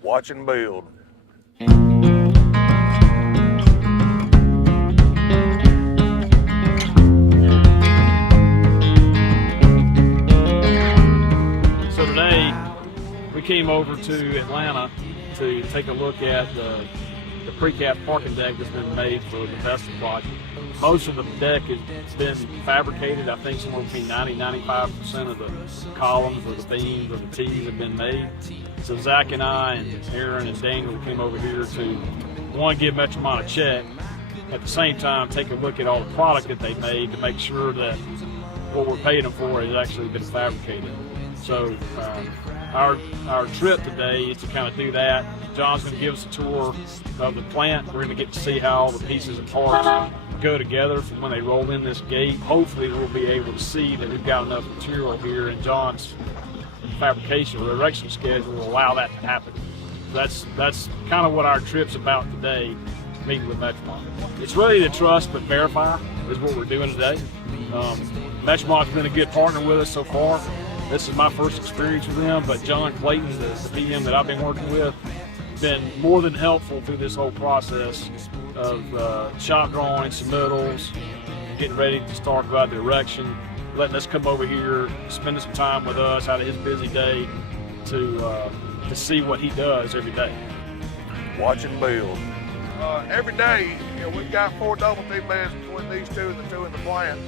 Watch and build. So today we came over to Atlanta to take a look at the precast parking deck that's been made for the Vesta project. Most of the deck has been fabricated. I think somewhere between 90-95% of the columns or the beams or the T's have been made. So Zach and I and Aaron and Daniel came over here to, one, give Metromont a check, at the same time take a look at all the product that they made to make sure that what we're paying them for has actually been fabricated. So our trip today is to kind of do that. John's going to give us a tour of the plant. We're going to get to see how all the pieces and parts go together from when they roll in this gate. Hopefully we'll be able to see that we've got enough material here, and John's fabrication or erection schedule will allow that to happen. That's kind of what our trip's about today, meeting with Metromont. It's really to trust but verify is what we're doing today. Metromont's been a good partner with us so far. This is my first experience with them, but John Clayton, the PM that I've been working with, been more than helpful through this whole process of shop drawings, submittals, getting ready to start about the erection, letting us come over here, spending some time with us out of his busy day to see what he does every day. Watch and build. Every day, we've got 4 double T beds between these two and the 2 in the plant.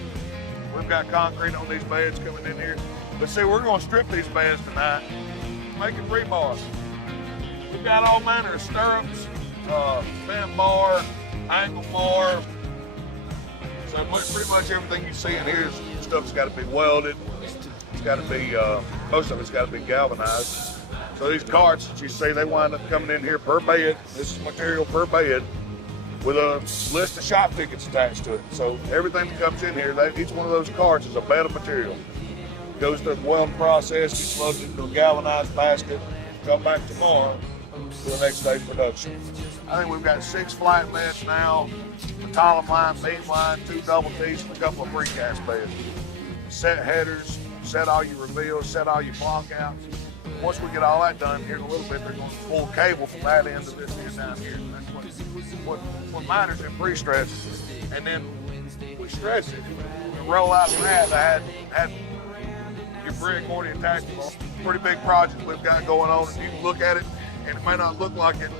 We've got concrete on these beds coming in here. But see, we're going to strip these beds tonight, make it rebar. We've got all manner of stirrups, bend bar, angle bar. So pretty much everything you see in here is stuff's got to be welded. It's got to be, most of it's got to be galvanized. So these carts that you see, they wind up coming in here per bed. This is material per bed with a list of shop tickets attached to it. So everything that comes in here, each one of those carts is a bed of material. Goes through the welding process, gets loaded into a galvanized basket, come back tomorrow for the next day's production. I think we've got 6 flat beds now, a column line, beam line, 2 double T's, and a couple of precast beds. Set headers, set all your reveals, set all your block outs. Once we get all that done here in a little bit, they're going to pull cable from that end to this end down here. And that's what matters in pre-stretch. And then we stretch it. We roll out the mat. I had your brick already attached to a pretty big project we've got going on. And you can look at it, and it may not look like it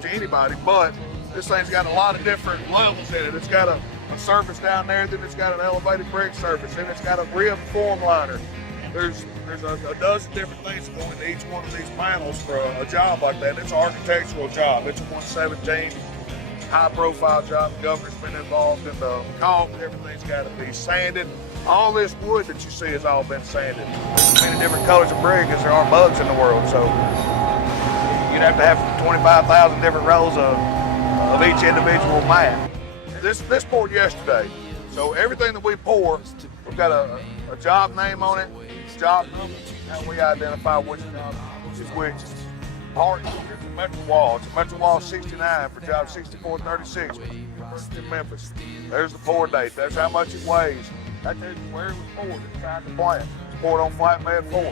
to anybody, but this thing's got a lot of different levels in it. It's got a surface down there, then it's got an elevated brick surface, then it's got a rib form liner. There's a dozen different things that go into each one of these panels for a job like that. It's an architectural job. It's a 117 high-profile job. The governor's been involved in the caulk. Everything's got to be sanded. All this wood that you see has all been sanded. There's many different colors of brick as there are bugs in the world, so you'd have to have 25,000 different rows of each individual mat. This poured yesterday, so everything that we pour, we've got a job name on it, job number, and we identify which job is which. Part is a Metro Wall. It's a Metro Wall 69 for job 6436 in Memphis. There's the pour date. That's how much it weighs. That tells you where it was poured inside the plant. It's poured on flatbed 4.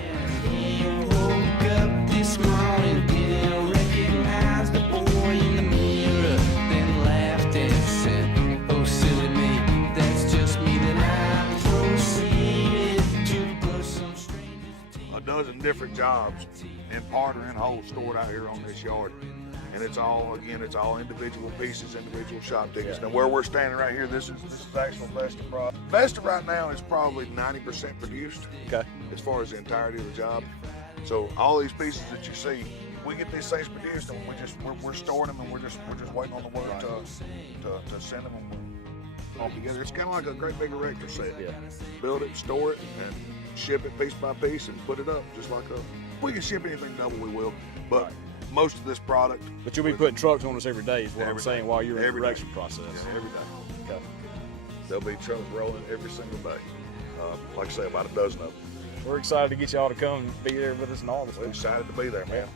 He woke up this morning, didn't recognize the boy in the mirror, then laughed and said, "Oh, silly me, that's just me." Then I proceeded to brush some stranger's teeth. A dozen different jobs in part or in whole stored out here on this yard. And it's all individual pieces, individual shop tickets. Now where we're standing right here, this is actual Vesta product. Vesta right now is probably 90% produced. Okay. As far as the entirety of the job. So all these pieces that you see, we get these things produced and we're storing them and we're just waiting on the word to send them all together. It's kind of like a great big erector set. Yeah. Build it, store it, and ship it piece by piece and put it up just like a. If we can ship anything double, we will. But most of this product. But you'll be putting trucks on us every day is what I'm Every saying day. while you're in the Every day. erection process. Yeah, every day. Okay. There'll be trucks rolling every single day. Like I say, about a dozen of them. We're excited to get y'all to come and be there with us in August. We're excited to be there, man.